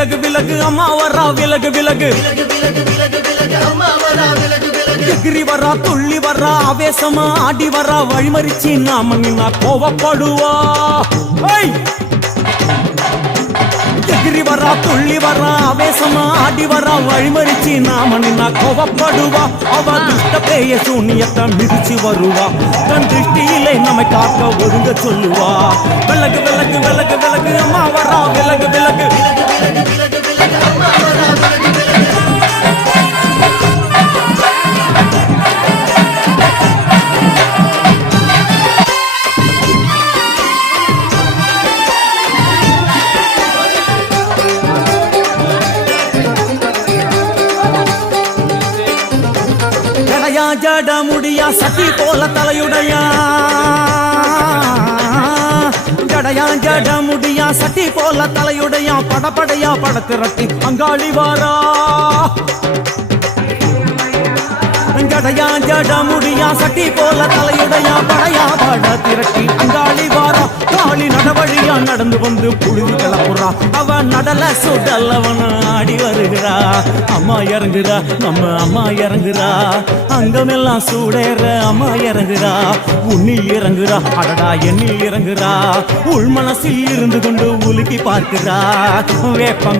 விலகு விலகு அம்மா வரா விலகு விலகு எகிரி வரா துள்ளி வரா ஆவேசமா ஆடி வரா வழிமறிச்சு நாம நின்னா கோவப்படுவா எகிரி வரா துள்ளி வரா ஆவேசமா ஆடி வரா வழிமறிச்சு நாம நின்னா கோவப்படுவா அவ துஷ்ட பேய சூனியத்தை மிதிச்சு வருவா தன் திருஷ்டியிலே நம்மை காக்க ஒழுங்க சொல்லுவா விலகு விலகு விலகு விலகு அம்மா வரா விலகு விலகு ஜட முடியா சட்டி போல தலையுடையா ஜடையா ஜட முடியா சட்டி போல தலையுடையா படப்படையா படத்திரட்டி அங்காளி வாரா ஜடையா ஜட முடியா சட்டி போல தலையுடையா படையா பட திரட்டி அங்காளி வாரா காளி நடவழியா நடந்து வந்து புழுதி கிளப்புறா அவ நடல சுடல்லவன ஆடி வருகிறா அம்மா இறங்குறா நம்ம அம்மா இறங்குறா அங்கமெல்லாம் சூடேற அம்மா இறங்குறா உன்னில் இறங்குறா அடடா எண்ணில் இறங்குறா உள் மனசில் இருந்து கொண்டு உலுக்கி பார்க்கிறா வேப்பம்